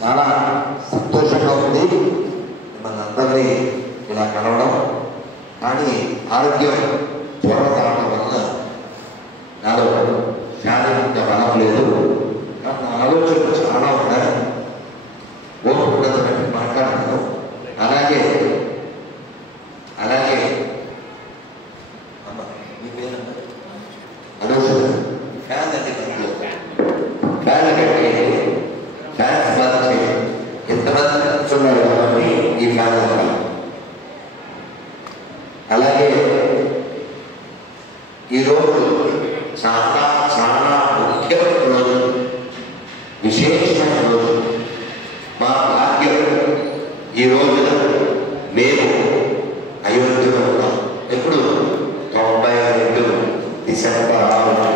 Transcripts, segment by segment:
చాలా సంతోషంగా ఉంది మిమ్మల్ని అందరినీ ఇలా కలవడం. కానీ ఆరోగ్యం త్వరగా రావడం వల్ల నాలో శారీరక బలం లేదు. నా ఆలోచనలు చాలా ఉన్నాయి. ఓపికతో మాట్లాడతాను. అలాగే ఫ్యాన్ అది ఫ్యాన్ కట్టి ఫ్యాన్స్ బంద్ చేయండి. ఎంతమంది కూర్చున్నారు కాబట్టి ఈ ఫ్యాన్ అలాగే ఈరోజు చాలా చాలా ముఖ్యమైన రోజు, విశేషమైన రోజు. మా భాగ్యం ఈ రోజున మేము అయోధ్యలో ఉన్నాం. ఎప్పుడు 92 డిసెంబర్ 6.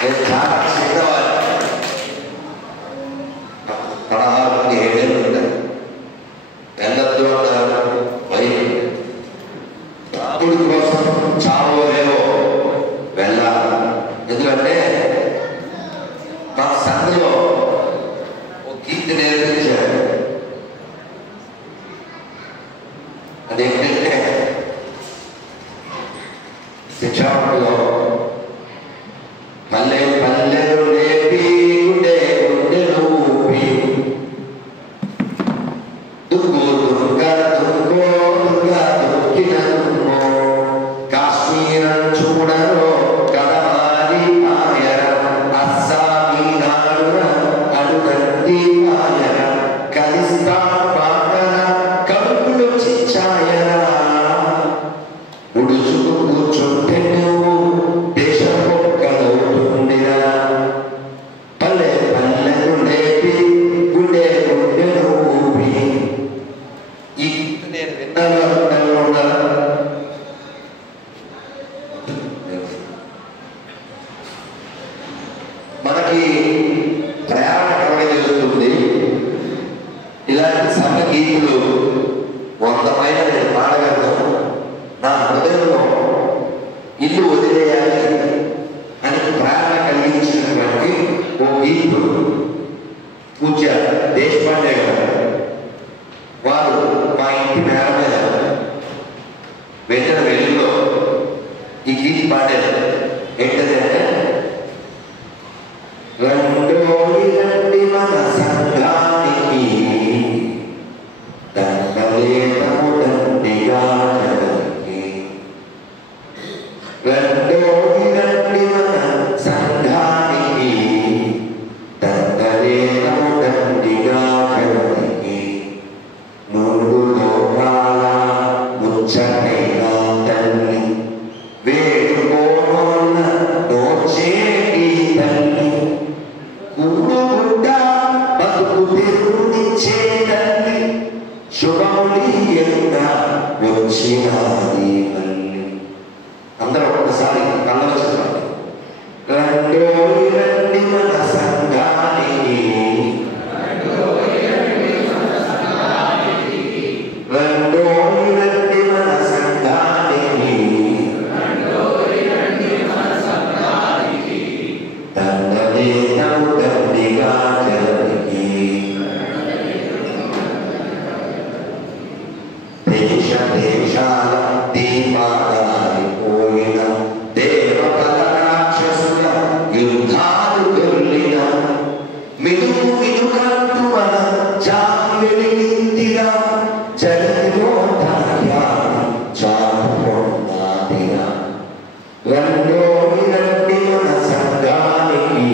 నేను చాలా చిన్నవాడిని, 16-17 ఉంటాయి. వెళ్ళద్దు అన్నారు, భయం. రాముడి కోసం చావోలేవో వెళ్ళాలి. ఎందుకంటే మా సంఘంలో ఒక గీత నేర్పించారు. అదేంటంటే శిక్షాలో పల్లె పల్లెలు లేపి గుండె గుండెలు ఊపి దుర్గో దుర్గా దుర్గో దుర్గా దుర్గిన దుర్గో కాశ్మీరం చూడరో కదమారి ఆయర అస్సామి నాడున అడుగంటి ఆయర కలిస్తాన్ పాటన కడుపులు చిచ్చాయర ఉడుచుకు కూర్చుంటే నువ్వు దేశం ఒక్కలవుతుండిరా. పల్లె పల్లెలు లేపి గుండె గుండెలు ఊపి. ఈ నేను విన్నాను ఉండాలా. మనకి ప్రయాణం ఎక్కడ జరుగుతుంది. ఇలాంటి సభ గీతులు 100 మైళ్ళ నేను పాడగలను. నా హృదయంలో ఇల్లు వదిలేయాలి అని ప్రేరణ కలిగించినటువంటి ఓ గీతు పూజ్య దేశపాండే గారు. వారు మా ఇంటి మేర మీద వెళ్ళిన వెలుగులో ఈ గీత పాడారు. ఏంటంటే రండి మన సంఘానికి దండలేతము దండిగా రండి మన సంఘానికి దండలేతము దండిగా కలనికి 3 లోకాల ముచ్చటైన తల్లి వేడుకోన నోచేటి తల్లి కూడుగుడ్డ బతుకు తెరునిచ్చే తల్లి శుభములి ఎంత వచ్చినాది మళ్ళీ. అందరూ ఒక్కసారి కళ్ళలో చెప్పండి. రండి మన సంఘానికి రండి మన సంఘానికి దండలేతము దండిగా జననికి దేశ దేశాల దీపాలి పోయిన దేవతల రాక్షసుల యుద్ధాలు గెలిన మినుము మినుకంటూ మన జాతి వెలిగిందిరా. జగతిలో ధైర్యాన్ని చాటుకున్నాదిరా. రండి మన సంఘానికి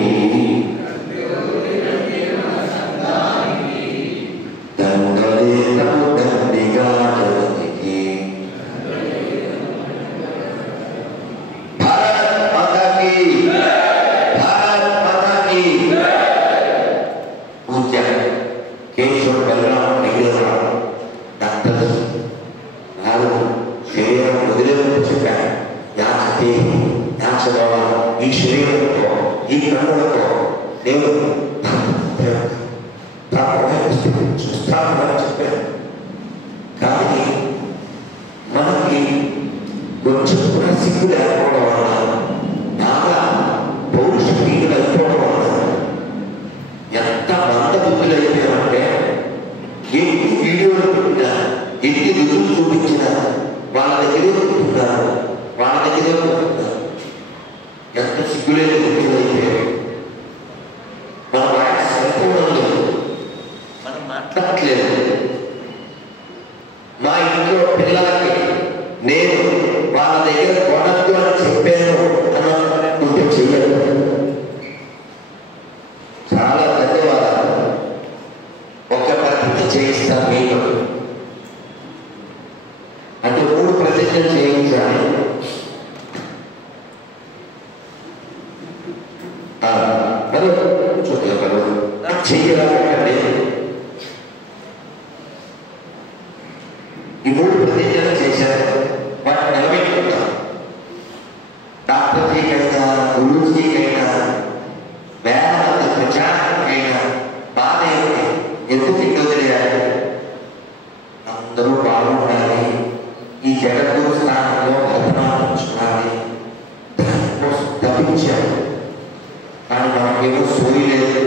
దండలేతము దండిగా జననికి. భారత్ మాతాకి భారత్ మాతాకి. పూజ్య కేశవ బలరాం నిగ్రహరావు డాక్టర్ నాడు శరీరం వదిలేమని చెప్పారు. యాచతే యాచబాబా ఈ శరీరంతో ఈ కన్నులతో దేవుడు చూస్తామని చెప్పారు. కానీ మనకి కొంచెం కూడా సిగ్గు లేకపోవడం వల్ల, బాగా పౌరుష వీరులు అయిపోవడం వల్ల ఎంత మంద బుద్ధులు అయిపోయామంటే ఎన్ని వీడియోలు పెట్టినా, ఎన్ని రుజువులు చూపించినా వాళ్ళ దగ్గరే ఉంటున్నారు, వాళ్ళ దగ్గరే ఉంటున్నారు. ఎంత సిగ్గులేని బుద్ధులు అయిపోయారు. మన వాయిస్ సరిపోవడం లేదు, మనం మాట్లాడట్లేదు. మా ఇంట్లో పిల్లలకి నేను వాళ్ళ దగ్గర కొనద్దు అని చెప్పాను అన్నట్టు చెయ్యను. చాలా ధన్యవాదాలు. ఒక ప్రతిజ్ఞ చేయిస్తాను మీకు అంటే 3 ప్రతిజ్ఞలు చేయించాలి. చెయ్యలా పెట్టండి. ఈ 3 ప్రతిజ్ఞలు చేశారు, వాటిని నిలబెట్టుకుంటాం. డాక్టర్జీకైనా, గురుజీకైనా, వేల మంది ప్రచారానికైనా బాధ ఏమిటి? ఎందుకు ఇంటి వదిలేయాలి? అందరూ బాగుండాలి, ఈ జగద్గురు స్థానంలో భద్రమార్చుకోవాలి, దానికోసం తప్పించారు. కానీ మనకేమో సోయి లేదు.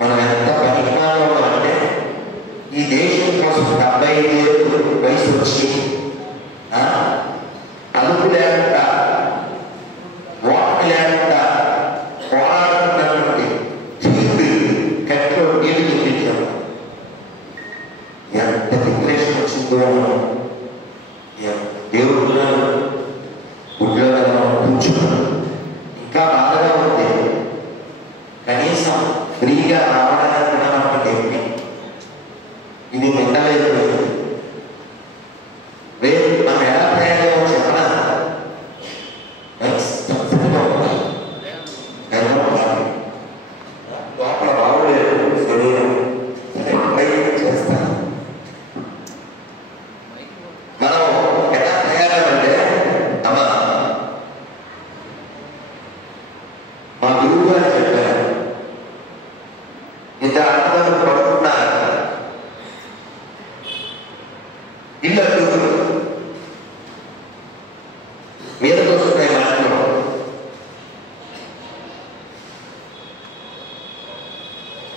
మనం ఎంత పరిజ్ఞానంలో అంటే ఈ దేశం కోసం 75 ఏళ్ళు వయసు వచ్చి అదుపు లేకుండా, ఓటు లేకుండా పోరాడుతున్నటువంటి కట్లో నీళ్ళు చూపించాము. ఎంత డిప్రెషన్ వచ్చిందో. దేవుడు గుడ్లో కూర్చున్నాం. ఇంకా బాధగా ఉంది. కనీసం ఫ్రీగా రావడానికి ఉన్నటువంటి ఇది నిండలేదు. రేపు మనం ఎలా ప్రయాణమో చెప్పనా? లోపల బాగులేదు శరీరం, చేస్తాను. మనం ఎలా ప్రయాణం అంటే, అమ్మా మా గురువు గారు చెప్పారు, ఇంత ఆనందం పడుతున్నారు, ఇల్లు అడుగుతున్నారు, మీదకి వస్తున్నాయి మాటలు.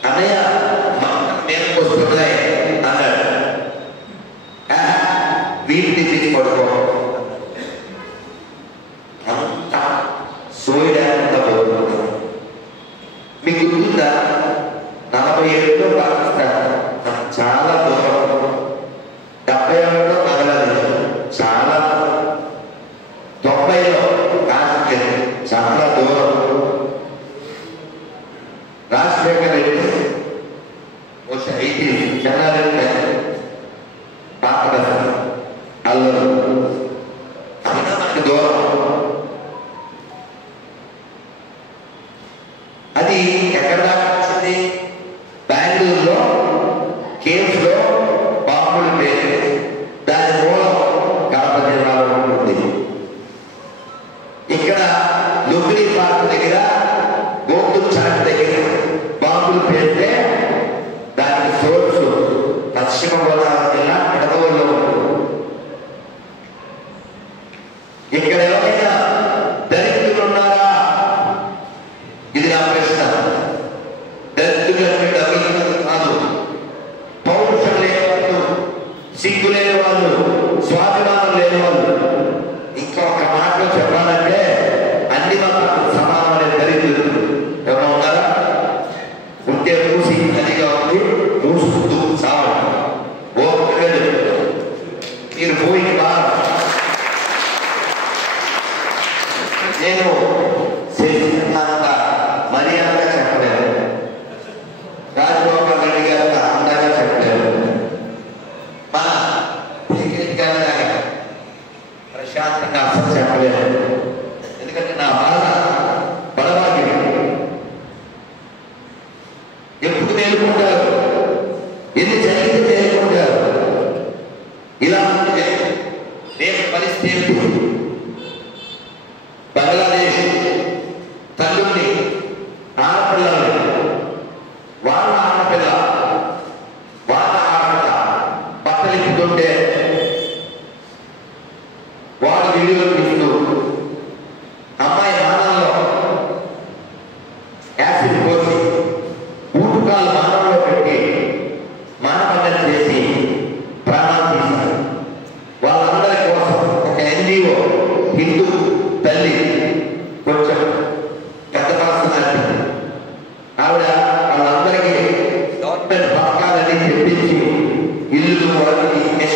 అన్నయ్య మాటలు మీదకి వస్తున్నాయి అన్నాడు. వీటిని తీసి పడుకో అంతా సోయడానికి పోతున్నాం. మీకు గుర్తుందా? 40 ఏళ్ళలో పాకిస్తాన్ చాలా దూరం, 70 ఏళ్ళలో బంగ్లాదేశ్ చాలా, 90లో కాశ్మీర్ చాలా దూరం. రాజశేఖర్ రెడ్డి బహుశా 80 చెన్నారెడ్డి పాకదశ అల్లరు అయినా మనకి దూరం. అది ఎక్కడ దాకా వచ్చింది? బెంగళూరులో కేవ్స్లో బాంబులు పేరు, దాని మూలం కడప జిల్లాలో ఉంటుంది. ఇక్కడ లుంబిని పార్క్ దగ్గర, గోకుల్ చాట్ దగ్గర బాంబులు పేరితే దానికి సోర్స్ పశ్చిమ గోదావరి జిల్లా ఎడదవల్లో ఉంటుంది. ఇక్కడ ఎవరైనా దళితులు ఉన్నారా? ఇది నా ప్రశ్న. దళితులంటే డబ్బులు కాదు, పౌరుషం లేని వాళ్ళు, సిగ్గు లేని వాళ్ళు, స్వాభిమానం లేని వాళ్ళు. ఇంకొక మాటలో చెప్పాలంటే అన్ని మాత్రం సమానమైన దళితులు ఎవరు ఉన్నారా? ఉంటే మూసి నదిగా ఉంది, మూసుకుంటూ సావండి. ఓపికగా చెప్తారు. మీరు పోయి బాగా నేను చేసినంత మర్యాదగా చెప్పలేదు, రాజగోపాల్ రెడ్డి గారు అందంగా చెప్పలేదు, మన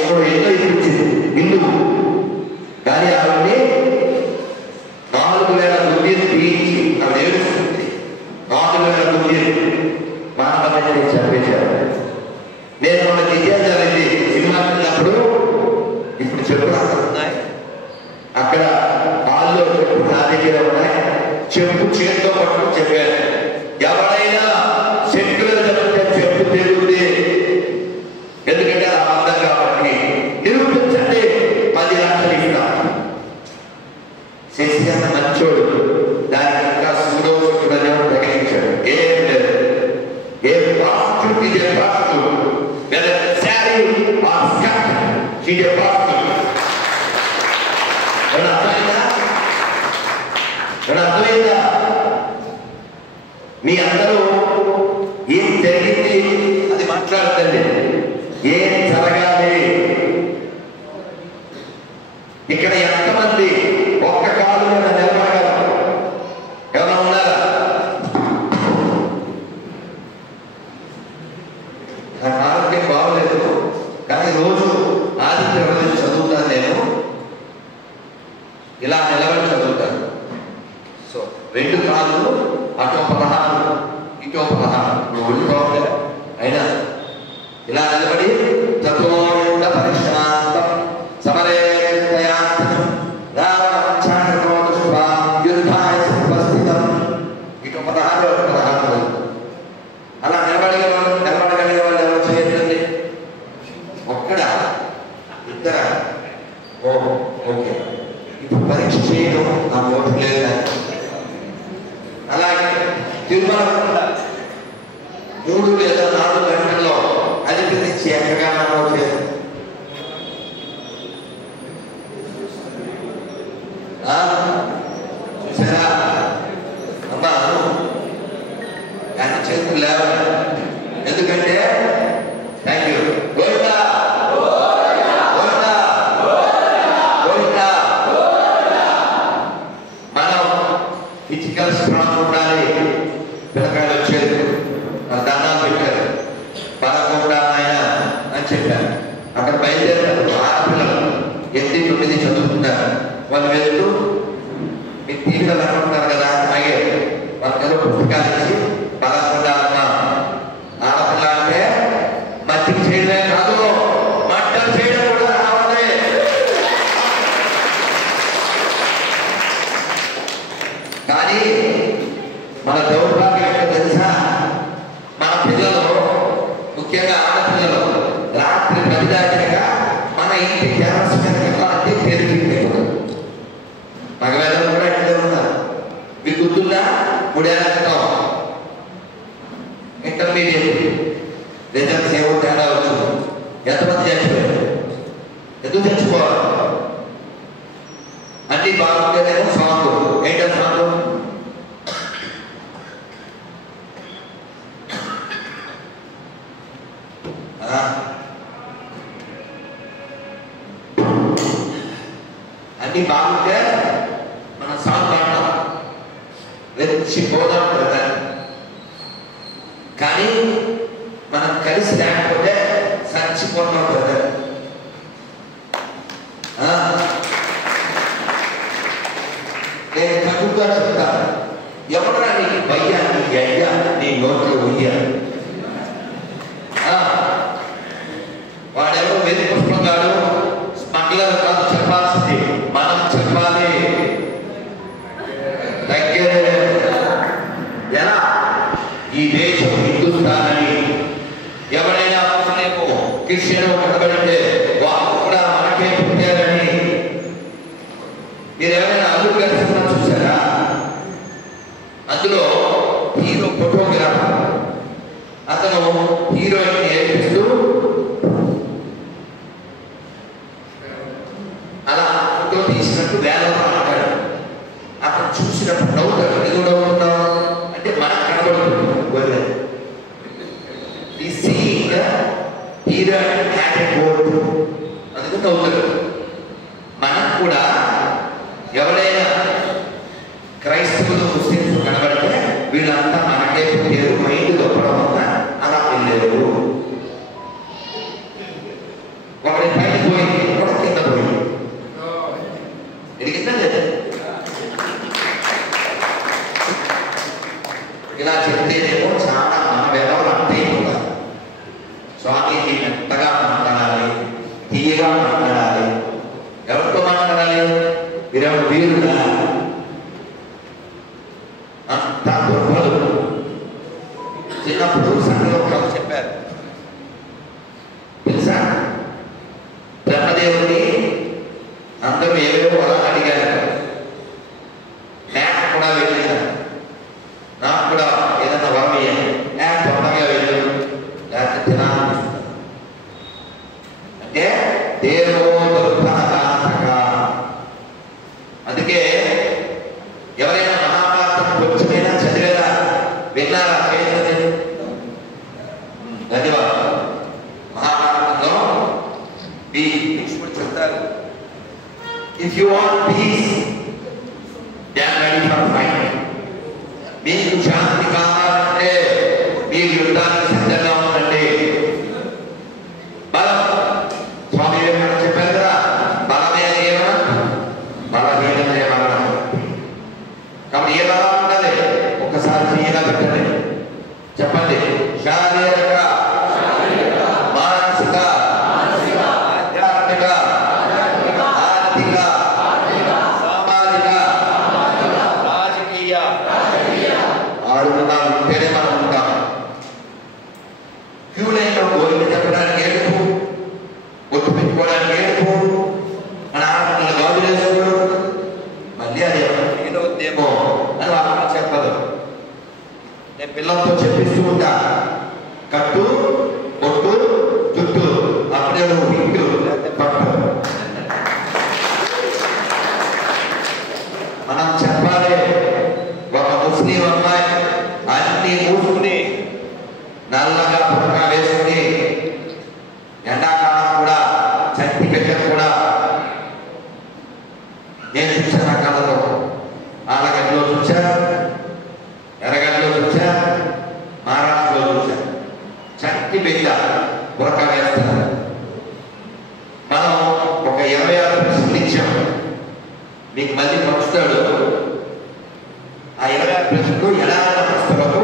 ఎన్నో ఇప్పించింది హిందువు. కానీ ఆవిడ్ని 4000 గుంజీలు తీయించి ఆవిడ ఏడుస్తుంది. 4000 గుంజీలు మానవతని చంపేశారు. నేను మన విజయాన్ని సినిమా వెళ్ళినప్పుడు ఇప్పుడు చెప్పులు అక్కడ ఉన్నాయి, అక్కడ హాల్లో చెప్పు నా దగ్గర ఉన్నాయి. చెప్పు చేతితో పట్టుకుని చెప్పాను, ఎవరైనా శక్తులు చెప్తే చెప్పు తిరుగుతుంది, ఎందుకంటే అలా అర్థం కాబట్టి నిరూపించండి, 10 లక్షలు ఇస్తాను. శశికన్న మంచోడు, దానికి ఇంకా సూర్యోదయం ప్రకటించాడు. ఏం లేదు, ఏ పాజిటివ్ ఇదే positive, whether saree or skirt, she is positive. అర్థమైందా? మీ అందరూ ఏం జరిగింది అది మాట్లాడతండి, ఏం జరగాలి. ఇక్కడ ఎంతమంది ఒక్క కాలు మీద నిలబడగలరు? ఎవరైనా ఉన్నారా? నాకు ఆరోగ్యం బాగోలేదు, కానీ రోజు ఆదిత్య రోజు చదువుతాను. నేను ఇలా నిలబడి చదువుతాను. సో 2 కాళ్ళు అటో 16 ఇటో 16 ఉండిపోవాలి. అయినా ఇలా నిలబడి తత్వోండ పరిశాంతం సమరే ఇటో 16 అలా నిలబడగలిగే వాళ్ళు ఎవరు చేయొద్దండి. ఒక్కడా ఇద్దరా? ఓకే, ఇప్పుడు పరీక్ష చేయడం నా ఓటు లేదు. అలాగే తిరుమల 3 లేదా 4 గంటల్లో అధిపతి ఎక్కగా నమోదు చేయాలి. చూసారా అమ్మా, దాని చేతులు లేవాలి. ఎందుకంటే థ్యాంక్ యూ గోవిందా గోవిందా గోవిందా. మనం ఫిజికల్ స్ట్రాంగ్ ఉండాలి. పిల్లకాయలు వచ్చేది దండాలు పెట్టారు, పదకొండా ఆయన అని చెప్పారు. అక్కడ బయలుదేరారు. ఆడపిల్లలు 8, 9 చదువుతున్నారు. వాళ్ళు వెళ్తూ మీ టీవీలో అనుకుంటారు కదా, అలాగే వాళ్ళ పుస్తకాలు ఇచ్చి పదకొండా అమ్మ ఆడపిల్ల అంటే మచ్చిక చేయడమే కాదు, మట్టలు చేయడం కూడా రావాలి. కానీ మన దౌర్భాగ్యం ఏంటో తెలుసా? మన పిల్లలు, ముఖ్యంగా ఆడపిల్లలు, రాత్రి 10 దాటిగా మన ఇంటి టెర్రస్ మీద అంటే పెరిగిపోయారు. మగవేళలు కూడా ఇంట్లో ఉన్నారు. మీకు గుర్తుందా? 3 ఏళ్ల క్రితం ఇంటర్మీడియట్ రిజల్ట్స్ ఏమో తేడా వచ్చింది. ఎంతమంది చచ్చిపోయారు? ఎందుకు చచ్చిపోవాలి? అన్ని బాగుంటేనేమో సాంగ్. ఏంటో సాంగ్? అన్ని బాగుంటే మనం సాంగ్ పాడతాం, రెచ్చిపోదాం బ్రదర్. కానీ మనం కలిసి లేకపోతే చచ్చిపోతాం బ్రదర్. నేను కటుగా చెప్తాను, ఎవరా నీకు భయ్యా, నీకు అయ్యా, నీ నోట్లో ఉయ్యా? వాడెవరు వెతి పుష్పంగాడు స్మగ్లర్ కాదు, చెప్పాల్సింది మనం చెప్పాలి. దగ్గరే ఎలా ఈ దేశం హిందుస్థాన్ అని ఎవరైనా ముస్లిము క్రిస్టియన్ కనబడితే వాళ్ళు కూడా మనకే పుట్టారని. మీరు ఎవరైనా అల్లుడు గారి సినిమా చూసారా? అందులో హీరో ఫోటోగ్రాఫర్, అతను హీరోయిన్ ఏర్పిస్తూ అలా ఫోటో తీసినట్టు వేలలో అంటాడు. అతను చూసినప్పుడు నవ్వుతాడు. ఎందుకు నవ్వుతున్నావు అంటే మనకు కనబడుతుంది. ఈ సీయింగ్ హీరోయిన్ అందుకు నవ్వుతాడు. మనకు కూడా ఎవరైనా క్రైస్తవులు ముస్లింస్ కనబడితే వీళ్ళంతా మనకే పుట్టారు, మైండ్ దొప్పడం వల్ల అలా వెళ్ళారు. ఒకరి పైన ఇలా చెప్తేనేమో చాలా మన వేదవులు అంటే ఉంటారు. స్వామీజీ మెత్తగా మాట్లాడాలి, తీయగా మాట్లాడాలి. ఎవరితో మాట్లాడాలి? మీరెవరు వీరుడా? అంత దుర్బలు. చిన్నప్పుడు సంఘంలో చెప్పారు తెలుసా, బ్రహ్మదేవుని అందరూ ఏవేవో అలా అడిగారు. నాకు కూడా వెళ్ళాను, నాకు కూడా ఏదన్నా వరం ఇయ్యాలి, తొందరగా వెళ్ళు లేకపోతే తినాలి అంటే దేవో దుర్భాగ. అందుకే ఎవరైనా మహాభారతం కొంచెమైనా చదివేలా విన్నారా? ధన్యవాదాలు. మహాభారతంలో భీష్ముడు చెప్తారు, if you want peace get ready for fight. మీకు శాంతి కావాలంటే మీరు యుద్ధానికి సిద్ధంగా ఉండండి. బలం స్వామి వివేకానంద చెప్పారు కదా, బలమే జీవనం, బలహీనమే మరణం. కాబట్టి ఏ బలం ఉండాలి? ఒక్కసారి చెయ్యగా పెట్టండి, చెప్పండి. శారీరక, మానసిక, ఆధ్యాత్మిక, ఆర్థిక, సామాజిక, రాజకీయ 6 గుణాలు ఉంటేనే మనం ఉంటాం. క్యూ లైన్లో గోరుని చెప్పడానికి ఏడుపు, ఒట్టు పెట్టుకోవడానికి ఏడుపు, మన ఆడపిల్లలు గాజులు వేసుకోవడం, మళ్ళీ అది ఏదో ఉద్యమో అని వాళ్ళ చెప్పదు. నేను పిల్లలతో చెప్పిస్తూ ఉంటా, కట్టు, ఒట్టు, చుట్టూ, అప్పుడే నువ్వు ఇంటూ పట్టు. మనం చెప్పాలి. ఒక ముస్లిం అమ్మాయి అన్ని మూసుకుని నల్లగా పుట్టగా వేసుకుని ఎండాకాలం కూడా చట్టి పెట్టను కూడా నేను చూశాను. ఆ కళ్ళతో ఆలగడ్డలో చూశా, ఎర్రగడ్డలో చూశా, మహారాష్ట్రలో చూశా. చట్టి పెట్ట బురక వేస్తారు. మనం ఒక 26 ప్రశ్నలు ఇచ్చాం, మీకు మళ్ళీ పంచుతాడు. ఆ 26 ప్రశ్నలు ఎలా ప్రశ్నలకు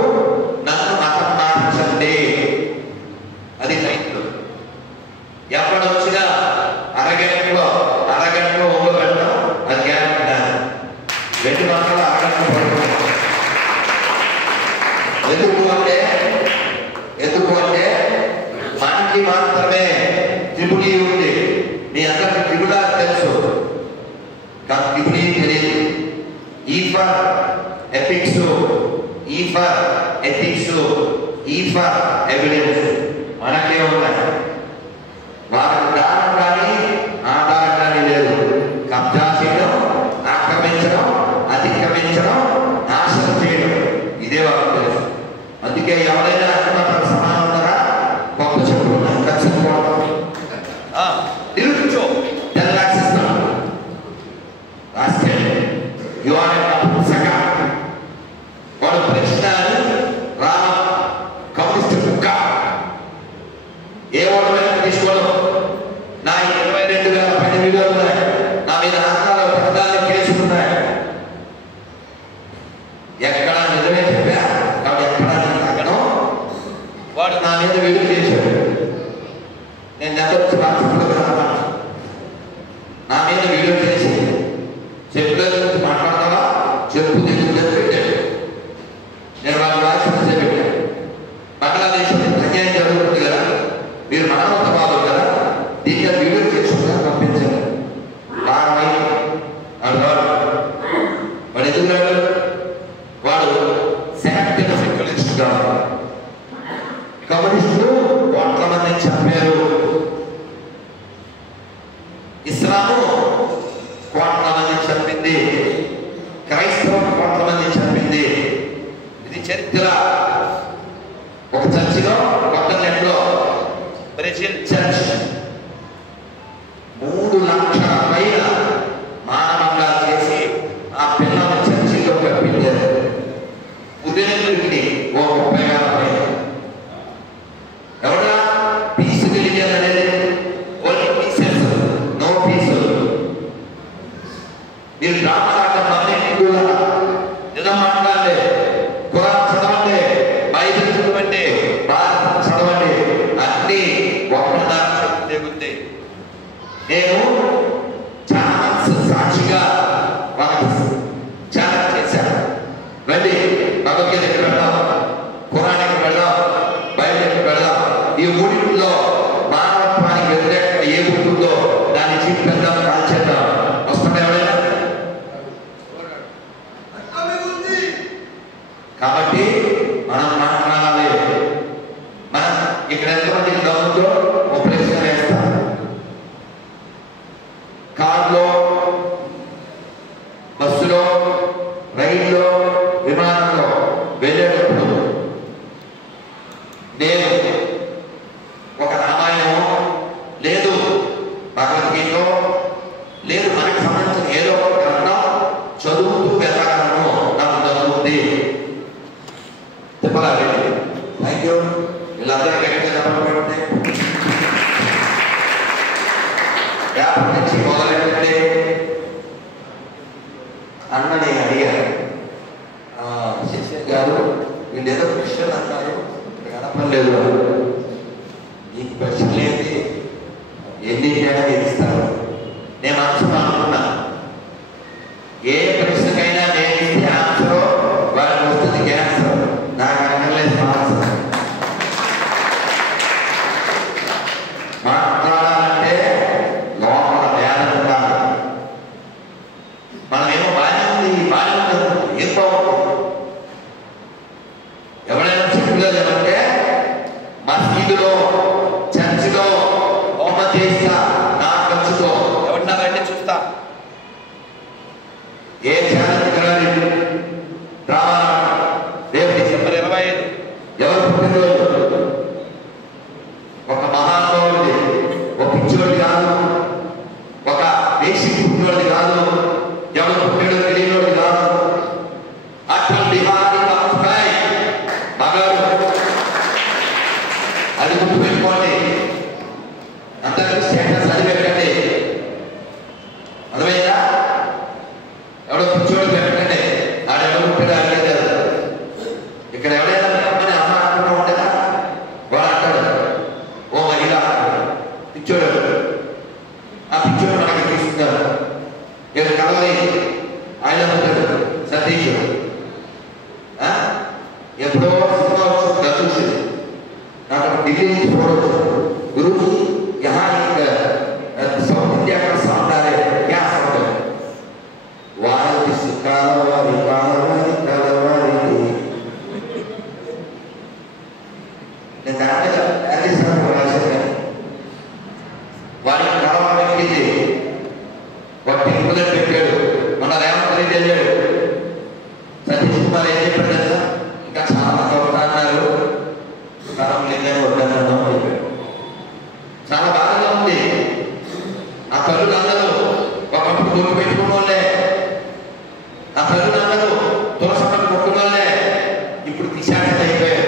నన్ను మతం మార్చండి, అది రైతులు. ఎప్పుడొచ్చినా అరగంటలో ఒంగబెట్టడం, అది గ్యారెంటీ. 2 మాసాలు అరగంట పడుతుంది. ఎందుకు అంటే మనకి మాత్రమే త్రిపుడి ఉంది. మీ అందరికి త్రిపుడా తెలుసు, కానీ త్రిపుడి తెలియదు. ఈ ఫర్ ఎపిక్స్, ఈ ఫర్ ఎథిక్స్, ఈ ఫర్ ఎవిడెన్స్ మనకే ఉన్నాయి. వాళ్ళకి దానం కానీ ఆధారం కానీ లేదు. కబ్జా చేయడం, ఆక్రమించడం, అతిక్రమించడం, నాశనం చేయడం, ఇదే వాళ్ళకి తెలుసు. అందుకే ఎవరైనా అన్నమాట సమానం ఉన్నారా? గొప్ప చెప్పులు ఖచ్చితంగా నిరూపించు, తెల్లాసిస్తాం రాస్తే వాడు ప్రశ్న రామ కమ్యూనిస్ట్ కుక్క ఏ ఓటు తీసుకోవడం. నా 22,000 పని వీడియోలు ఉన్నాయి, నా మీద ఆంధ్రాలో పథకాలు కేసులు ఉన్నాయి. ఎక్కడ నిజమే చెప్పా కాబట్టి ఎక్కడ తగ్గను. వాడు నా మీద వీడియో చేశాడు. నేను నెలకొచ్చి నా మీద వీడియో చేసి చెప్పుల గురించి మాట్లాడతావా, చెప్పు దిగుతుంది పెట్టాడు. నేను వాళ్ళు రాసి పెట్టాను. బంగ్లాదేశ్లో అన్యాయం జరుగుతుంది కదా, మీరు మానవతావాదులు కదా, దీన్ని వీడియో చేసుకుంటా పంపించారు. వాడు ఎదుగున్నాడు. వాడు సెక్యులరిస్ట్ కాదు. కమ్యూనిస్టులు 100 మందిని చంపారు. ఇస్లాము 100 మందిని చంపింది. క్రైస్తవం 100 మందిని చంపింది. ఇది చరిత్ర. ఒక చర్చిలో కొత్త నెట్లో బ్రెజిల్ చర్చ్ 3 లక్షల పైన మానవంగా చేసి ఆ పిల్లల చర్చిలో కప్పించారు. ఉదయనికి ఓ 30,000 పైన. ఎవడా పీసు రిలీజియన్ అనేది? ఓన్లీ పీసెస్, నో పీసు. మీరు డ్రామా ఆడటం హిందువుల నిజం మాట్లాడండి, ఖురాన్ చదవండి, మనం మాట్లాడాలి. మనం ఇక్కడ ఎంతమంది డబ్బుతో ఒక ప్రశ్న వేస్తాం. కార్లో, బస్సులో, రైల్లో, విమానంలో వెళ్ళేటప్పుడు నేను ఒక రామాయణం లేదు భగవద్గీత లేదు మనకి సంబంధించిన ఏదో ఒక గ్రంథం చదువుతూ వెళ్ళగలను నాకు జరుగుతుంది. చెప్పాలి. Thank you. వీళ్ళందరూ గట్టిగా చెప్పబడి యాప్ నుంచి మొదలెట్టండి అన్నని అడిగారు. శిష్య గారు వీళ్ళు ఏదో ప్రశ్నలు అన్నారు, గడపలేదు. ఈ ప్రశ్నలు ఏంటి, ఎన్ని ఇస్తారు? నేను ఆన్సర్ అనుకున్నా. ఏ ప్రశ్నకైనా నేను ఇస్తే ఆన్సర్ వాళ్ళకి వస్తుంది క్యాన్సర్. నాకు అనలేదు ఆన్సర్. మాట్లాడాలంటే లోపల వేదన ఉండాలి. మనమేమో బాగా ఉంది ఏం బాగుంటుంది. ఎవరైనా చెప్పులేదు ఏమంటే మసీదులో చర్చిలో హోమ చేస్తా నా ఖర్చుతో ఎవరినారంటే చూస్తా. ఏ ఛానల్ డ్రామా రేపు డిసెంబర్ 25 ఎవరు పుట్టినరోజు? ఒక మహానుభావుడి, ఒక పిచ్చోడి కాదు, ఒక దేశీ పుట్టినోడి కాదు, ఎవరు పుట్టినోడు తెలియనోడు కాదు. అటల్ బిహారీ వాజ్పేయి మగాడు. అది గుర్తుపెట్టుకోండి. అందరికీ స్టేటస్ అది పెట్టండి. అర్థమైందా? ఎవడో పిచ్చోడు పెట్టండి. ఆడెవడో పుట్టాడు అడిగేది. ఇక్కడ ఎవరైనా అమ్మని అమ్మ అనుకున్నా ఉంటారా? వాడు అంటాడు ఓ మహిళ పిచ్చోడు. ఆ పిచ్చోడు మనకి తీసుకున్నారు. ఇక్కడ కలవరి ఆయన ఉంటాడు సతీష్. ఎప్పుడో సినిమా వచ్చింది చూసి నాకు ఢిల్లీ నుంచి ఫోన్ వచ్చింది. గురుజీ यहाँ एक साउथ इंडिया का साउंड आ रहा है, क्या साउंड है? वारिस कालवारी कालवारी कालवारी ने दाने ऐसे सब बोला से वारी कालवारी कीजिए वक्ती बुलेट పెట్టాడు. మన రేవంత్ రెడ్డి వెళ్ళాడు. సతీష్ కుమార్ ఏం చెప్పాడు తెలుసా? ఇంకా చాలా మంది వస్తున్నారు, కాలం లేదని వద్దన్నాను చెప్పాడు. చాలా బాధగా ఉంది. ఆ తల్లులందరూ ఒకప్పుడు గుర్తు పెట్టుకున్న వాళ్ళే, ఆ తల్లులందరూ తులసమ్మని మొక్కున్న వాళ్ళే ఇప్పుడు పిశాచం అయిపోయారు.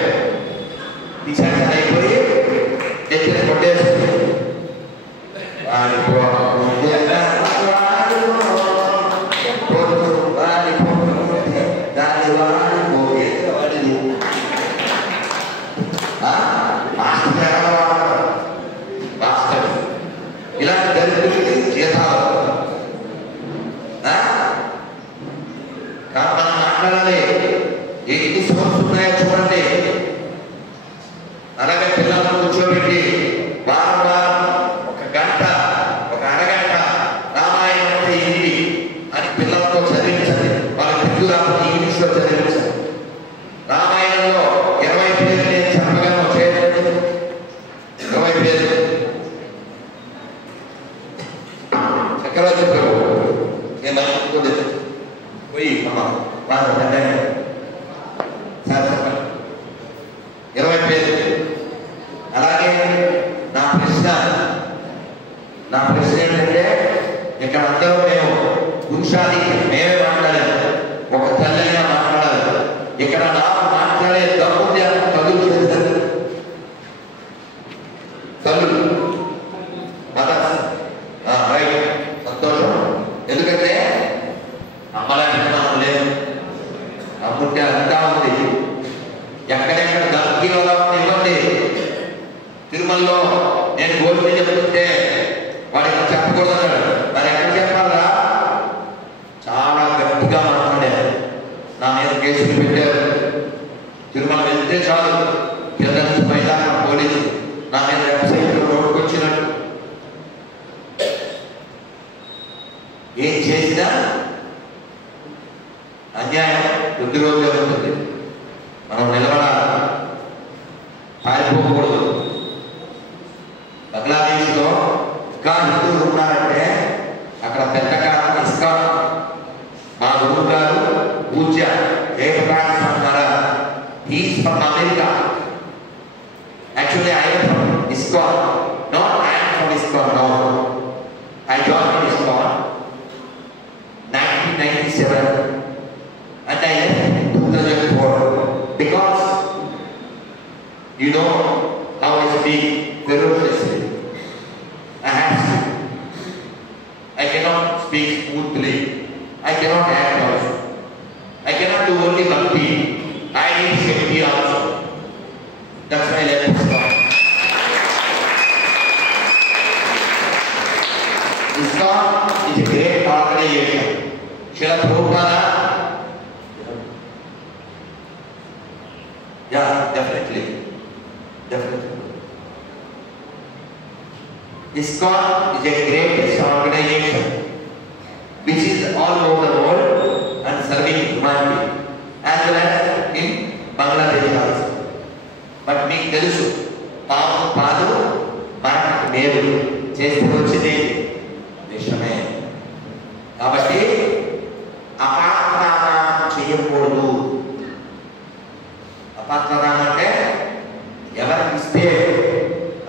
పిశాచం అయిపోయి ఎత్తిన కొట్టేస్తుంది. ఇలాంటి దరిద్రులకి జీతాలు మనం మాట్లాడాలి. ఎన్ని సోర్స్ ఉన్నాయో చూడండి. అలాగే పిల్లలను కూర్చోబెట్టి వారం వారం ఒక గంట ఒక అరగంట రామాయణం అంటే ఇది అని పిల్లలతో చదివించండి. వాళ్ళకి తెలుగు రాకపోతే ఇంగ్లీష్లో చదివించండి. రామాయణంలో 20 పేర్లు నేను చెప్పగలను చేయండి. 20 పేర్లు చక్రవర్తి ప్రభు నేను అనుకోలేదు పోయి వాళ్ళు సార్ చెప్పండి 20 పేర్లు. అలాగే నా ప్రశ్న ఏంటంటే ఇక్కడ అందరూ మేము పురుషాధికి మేమే మాట్లాడాలి. ఒక తల్లైనా మాట్లాడాలి. ఇక్కడ నాకు మాట్లాడే తప్పుంది అని తల్లు చేస్తారు. తల్లు రైట్, సంతోషం. ఎందుకంటే అమ్మలాంటి మనం లేదు. అమ్ముంటే అంతా ఉంది. ఎక్కడెక్కడ దక్కి ఇవ్వండి. తిరుమలలో నేను గోల్డ్ చెప్తుంటే వాడికి చెప్పకూడదు అన్నాడు. మరి ఎక్కడ చెప్పాలా? చాలా గట్టిగా మాట్లాడారు. నా మీద కేసులు పెట్టారు. తిరుమల వెళ్తే చాలు కింద నుంచి పైదాకా పోలీసు నా మీద వెబ్సైట్లో నోటుకొచ్చినట్టు. ఏం చేసినా అన్యాయం కొద్ది రోజులు జరుగుతుంది. మనం నిలబడాలి. అనుకోకూడదు. బంగ్లాదేశ్లో ఇంకా హిందువులు ఉన్నారంటే అక్కడ పెద్ద కారణం ఇస్కాన్. మా గురువు గారు పూజ్య Jayaprakash Maharaj, is from America. Actually, I am from ISKCON. Not I am from ISKCON. No, I joined in ISKCON 1997, and I left in 2004 because you know how I speak ferociously. I have to. I cannot speak smoothly. I cannot act also. I cannot do only bhakti. I need Shakti also. That's why I left ISKCON. ISKCON is a great organization. Srila Prabhupada, yeah, definitely. ISKCON is a greatest organization which is all over the world and serving humanity as well as in Bangladesh also. But మీకు తెలుసు పాము పాలు మనకు మేలు చేస్తే వచ్చింది విషమే. కాబట్టి అపాత్రానం చేయకూడదు. అపాత్రానం అంటే ఎవరికి ఇస్తే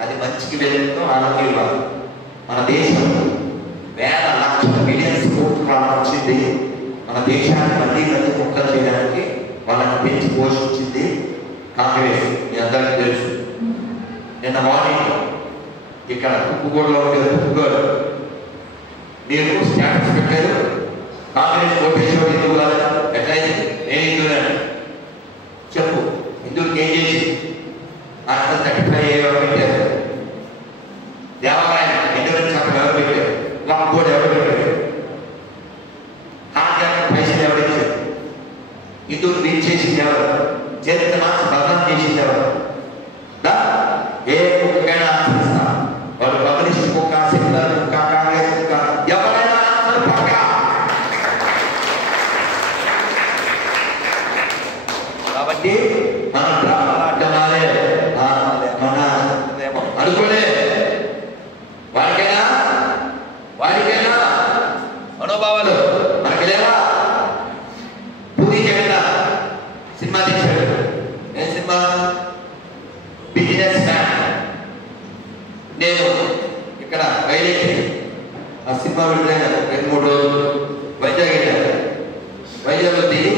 అది మంచికి వెళ్తుందో వాళ్ళకి ఇవ్వాలి. మన దేశం వేల లక్షల మిలియన్స్ కోట్లు వచ్చింది. మన దేశాన్ని మళ్ళీ ముక్కలు చేయడానికి వాళ్ళని పెంచి పోషించింది కాంగ్రెస్. మీ అందరికీ తెలుసు. నిన్న మార్నింగ్ ఇక్కడ తుక్కుగూడలో ఉండేది తుక్కుగూడ మీరు స్టాటస్ పెట్టారు, కాంగ్రెస్ ఓటేశ్వరు హిందువు కాదు. ఎట్లయింది? నేను హిందువులని చెప్పు. హిందువులకి ఏం చేసి అట్లా 35 ఎవరు పెట్టారు? దేవాలయం ఇండిపెండెన్స్ అక్కడ ఎవరు పెట్టారు? మాకు కూడా ఎవరు పెట్టారు? పైసలు ఎవరు ఇచ్చారు? హిందువులు రీచ్ చేసింది ఎవరు? చరిత్ర మార్చి బదనం చేసింది ఎవరు? ఏ కుక్కైనా ఆన్సరిస్తా. వాళ్ళు కమ్యూనిస్ట్ కుక్క, సెక్యులర్ కుక్క, కాంగ్రెస్ కుక్క, ఎవరైనా ఆన్సర్ పక్క. కాబట్టి మన డ్రామాలే మన అనుకోలే వారికైనా మనోభావాలు మనకి లేవా? పూరి జగన్నాథ్ సినిమా తీశాడు. ఏ సినిమా? Business man. నేను ఇక్కడ వైజాగ్ ఆ సినిమా వెళ్ళాను. 2-3 రోజులు వైజాగ్ వెళ్ళాను. వైజాగ్ దిగి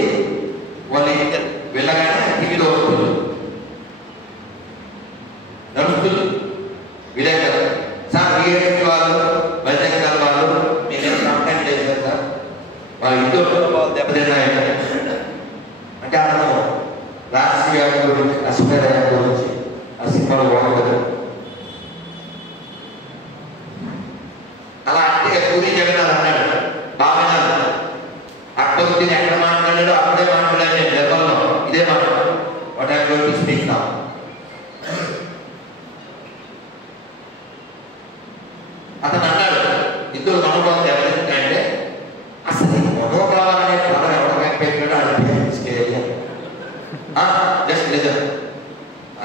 వాళ్ళ ఇంటర్ వెళ్ళగానే టీవీలో వస్తుంది, నడుస్తుంది విలేకరు. సార్ విలేకరి వాళ్ళు వైజాగ్ గారు వాళ్ళు మీరు కంప్లైంట్ చేశారు సార్, వాళ్ళ ఇంట్లో దెబ్బతిన్నాయి అంటే అతను రాజకీయ గురించి, అశ్వరాయ గురించి ఆ సినిమాలో బాగుంటుంది. అలా అంటే పూరి జగన్నాథ్ అన్నాడు, బాగా అక్బరుద్దీన్ ఎక్కడ మాట్లాడాడో అప్పుడే మాట్లాడాడు. నేను జర్మన్లో ఇదే మాట్లాడు. What I going to speak now. అతను అన్నాడు హిందువుల మనోభావం ఎవరంటే అసలు మనోభావం అనే పదం ఎవరికైనా పెట్టాడో అది జస్ట్ నిజం.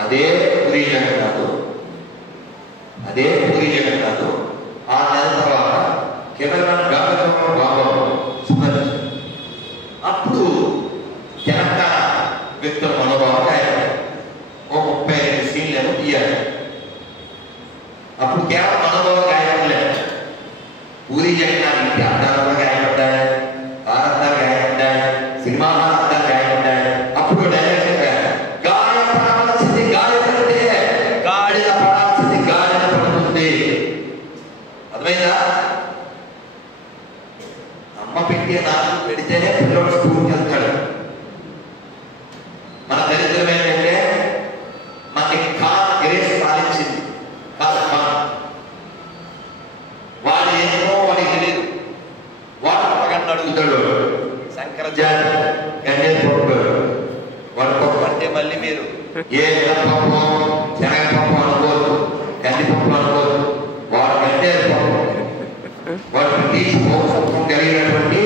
అదే పూరి జగన్నాథ్ 6 నెలల తర్వాత కెమెరామెన్ గాబర్ బాబు అప్పుడు తెలంగాణ వ్యక్తుల మనోభావం ఒక 35 సీన్లను తీయాలి. అప్పుడు కేవలం మనోభావం గాయపడలేదు. పూరి జగన్నాథ్ ఇంటి అర్థాలు గాయపడ్డాయి, భారతాలు గాయపడ్డాయి, సినిమా అర్థాలు గాయపడ్డాయి. అప్పుడు డైరెక్షన్ గాయపడాల్సింది గాయపడితే గాడిన పడాల్సింది గాడిన పడుతుంది. అర్థమైందా? అమ్మ పెట్టే నాకు పెడితేనే పిల్లడు స్కూల్కి వెళ్తాడు. మన దరిద్రం ఏంటంటే మనకి ఖాన్ గ్రేస్ పాలించింది. వాడు ఏమో వాడికి తెలియదు. వాడు పగండి అడుగుతాడు శంకరజాతి గంజేది పప్పు. వాడు పప్పు అంటే మళ్ళీ మీరు ఏ పప్పు శనగపప్పు అనుకోవద్దు, కందిపప్పు అనుకోవద్దు. వాడు గంజేది పప్పు. వాడు బ్రిటిష్ పౌరసత్వం కలిగినటువంటి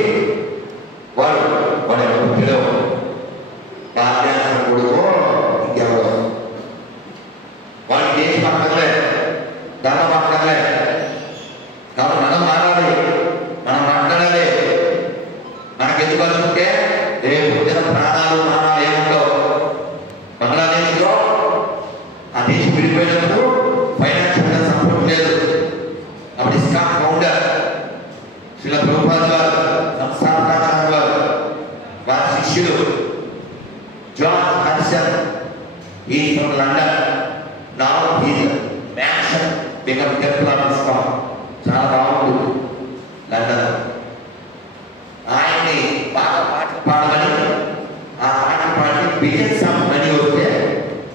వాడు ఎవరు పిలవడు. బాధ్యత కొడుకో ఇంకెవరు దేశం విడిపోయినప్పుడు ఫైనాన్షియల్గా సపోర్ట్ లేదు. అప్పుడు ఇస్కాన్ ఫౌండర్ శ్రీల ప్రభుపాద గారు, సంస్థాపకాచార్య గారు, వారి శిష్యులు John Hudson, he is from London. Now his mansion become temple of ISKCON. చాలా బాగుంటుంది లండన్. ఆయన్ని బాగా పాటలు పాడమని, ఆ పాటలు పాడి బిలియన్స్ ఆఫ్ మనీ వస్తే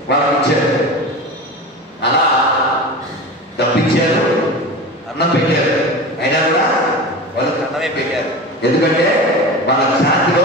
వాళ్ళకి ఇచ్చారు. అలా డబ్బిచ్చారు, అన్నం పెట్టారు. అయినా కూడా వాళ్ళకి అన్నమే పెట్టారు. ఎందుకంటే వాళ్ళ శాంతి